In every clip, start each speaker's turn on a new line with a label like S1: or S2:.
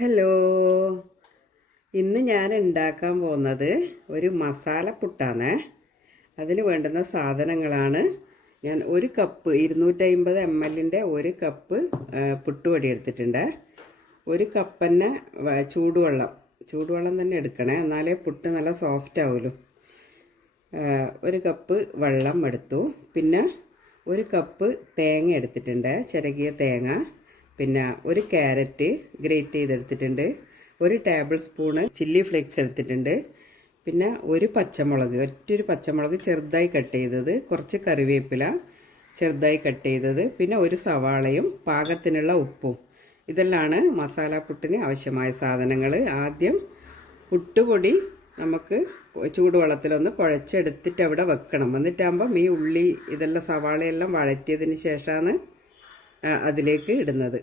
S1: Hello. ഇന്ന് ഞാൻ ഉണ്ടാക്കാൻ പോകുന്നത് ഒരു മസാല പുട്ടാണ്. അതിന് വേണ്ടുന്ന സാധനങ്ങളാണ്. ഞാൻ ഒരു കപ്പ് ഇരുന്നൂറ്റമ്പത് എം എല്ലിന്റെ ഒരു കപ്പ് പുട്ടുപൊടി എടുത്തിട്ടുണ്ട്. ഒരു കപ്പ് തന്നെ ചൂടുവെള്ളം. ചൂടുവെള്ളം തന്നെ എടുക്കണേ. എന്നാലേ പുട്ട് നല്ല സോഫ്റ്റ് ആവുമല്ലോ ഒരു കപ്പ് വെള്ളം എടുത്തു. പിന്നെ ഒരു കപ്പ് തേങ്ങ എടുത്തിട്ടുണ്ട്. ചിരകിയ തേങ്ങ. പിന്നെ ഒരു ക്യാരറ്റ് ഗ്രേറ്റ് ചെയ്തെടുത്തിട്ടുണ്ട്. ഒരു ടേബിൾ സ്പൂണ് ചില്ലി ഫ്ലേക്സ് എടുത്തിട്ടുണ്ട്. പിന്നെ ഒരു പച്ചമുളക് ഒറ്റൊരു പച്ചമുളക് ചെറുതായി കട്ട് ചെയ്തത്. കുറച്ച് കറിവേപ്പില ചെറുതായി കട്ട് ചെയ്തത്. പിന്നെ ഒരു സവാളയും പാകത്തിനുള്ള ഉപ്പും. ഇതെല്ലാമാണ് മസാല പുട്ടിന് ആവശ്യമായ സാധനങ്ങൾ. ആദ്യം പുട്ടുപൊടി നമുക്ക് ചൂടുവെള്ളത്തിലൊന്ന് കുഴച്ചെടുത്തിട്ട് അവിടെ വെക്കണം. എന്നിട്ടാകുമ്പം ഈ ഉള്ളി ഇതെല്ലാം സവാളയെല്ലാം വഴറ്റിയതിന് ശേഷമാണ് അതിലേക്ക് ഇടുന്നത്.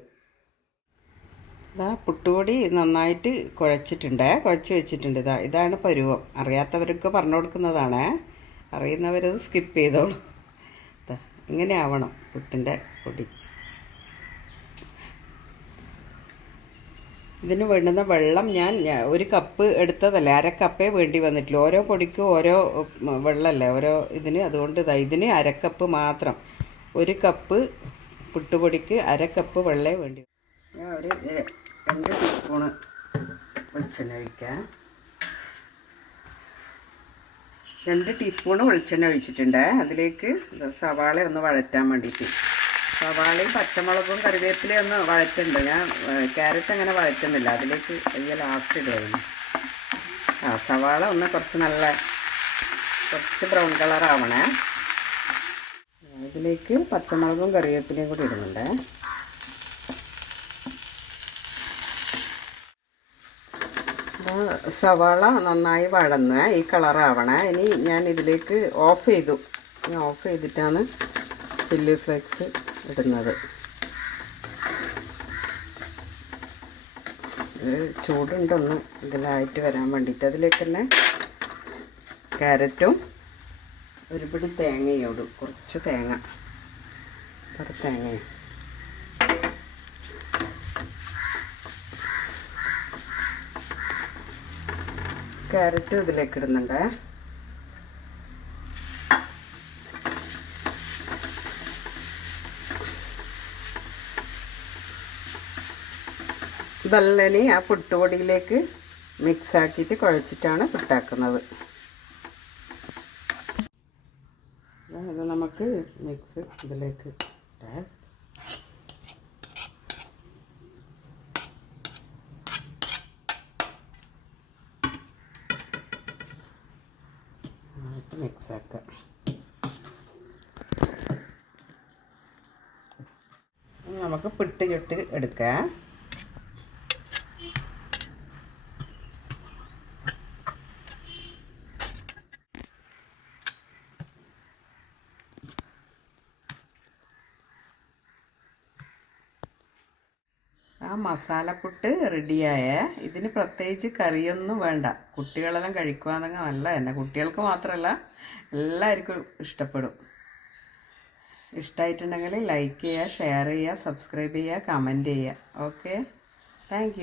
S1: ഇതാ പുട്ടുപൊടി നന്നായിട്ട് കുഴച്ചിട്ടുണ്ട്. കുഴച്ച് വെച്ചിട്ടുണ്ട്. ഇതാ ഇതാണ് പരുവം. അറിയാത്തവർക്ക് പറഞ്ഞു കൊടുക്കുന്നതാണ്. അറിയുന്നവരത് സ്കിപ്പ് ചെയ്തോളൂ. ഇതാ ഇങ്ങനെ ആവണം പുട്ടിന്റെ പൊടി. ഇതിന് വേണ്ടുന്ന വെള്ളം ഞാൻ ഒരു കപ്പ് എടുത്തതല്ല? അര കപ്പേ വേണ്ടി വന്നിട്ടില്ല. ഓരോ പൊടിക്കും ഓരോ വെള്ളമല്ലേ ഓരോ ഇതിന് അതുകൊണ്ട് ഇതാ ഇതിന് അരക്കപ്പ് കപ്പ് മാത്രം. ഒരു കപ്പ് പുട്ടുപൊടിക്ക് അര കപ്പ് വെള്ളമേ വേണ്ടി. ഞാൻ ഒരു രണ്ട് ടീസ്പൂണ് വെളിച്ചെണ്ണ ഒഴിക്കാം രണ്ട് ടീസ്പൂണ് വെളിച്ചെണ്ണ ഒഴിച്ചിട്ടുണ്ട്. അതിലേക്ക് സവാള ഒന്ന് വഴറ്റാൻ വേണ്ടിയിട്ട്. സവാളയും പച്ചമുളകും കറിവേപ്പിലയും ഒന്ന് വഴറ്റുണ്ട് ഞാൻ ക്യാരറ്റ് അങ്ങനെ വഴറ്റുന്നില്ല. അതിലേക്ക് വലിയ ലാസ്റ്റ് ഇടുകയാണ് ആ സവാള ഒന്ന് കുറച്ച് നല്ല കുറച്ച് ബ്രൗൺ കളറാവണേ ഇതിലേക്ക് പച്ചമുളകും കറിവേപ്പിലയും കൂടി ഇടുന്നുണ്ട്. സവാള നന്നായി വഴന്ന് ഈ കളറാവണേ ഇനി ഞാൻ ഇതിലേക്ക് ഓഫ് ചെയ്തു. ഞാൻ ഓഫ് ചെയ്തിട്ടാണ് ചില്ലി ഫ്ലേക്സ് ഇടുന്നത്. ചൂടുണ്ടൊന്ന് ഇതിലായിട്ട് വരാൻ വേണ്ടിയിട്ട്. അതിലേക്ക് തന്നെ ക്യാരറ്റും ഒരു തേങ്ങയോടും കുറച്ച് തേങ്ങ. കുറച്ച് തേങ്ങയും. ക്യാരറ്റും ഇതിലേക്ക് ഇടുന്നുണ്ട്. വെള്ളനി ആ പുട്ടുപൊടിയിലേക്ക് മിക്സ് ആക്കിയിട്ട് കുഴച്ചിട്ടാണ് പുട്ടാക്കുന്നത്. നമുക്ക് മിക്സ് ഇതിലേക്ക് ഇട്ടാൽ നന്നായിട്ട് മിക്സ് ആക്കാം ഇനി നമുക്ക് പിട്ട് ചുട്ട് എടുക്കാം. മസാലപ്പുട്ട് റെഡിയായ. ഇതിന് പ്രത്യേകിച്ച് കറിയൊന്നും വേണ്ട. കുട്ടികളെല്ലാം കഴിക്കുകയെന്നെങ്കിൽ നല്ല തന്നെ. കുട്ടികൾക്ക് മാത്രമല്ല എല്ലാവർക്കും ഇഷ്ടപ്പെടും. ഇഷ്ടമായിട്ടുണ്ടെങ്കിൽ ലൈക്ക് ചെയ്യുക ഷെയർ ചെയ്യുക സബ്സ്ക്രൈബ് ചെയ്യുക കമന്റ് ചെയ്യുക. Okay thank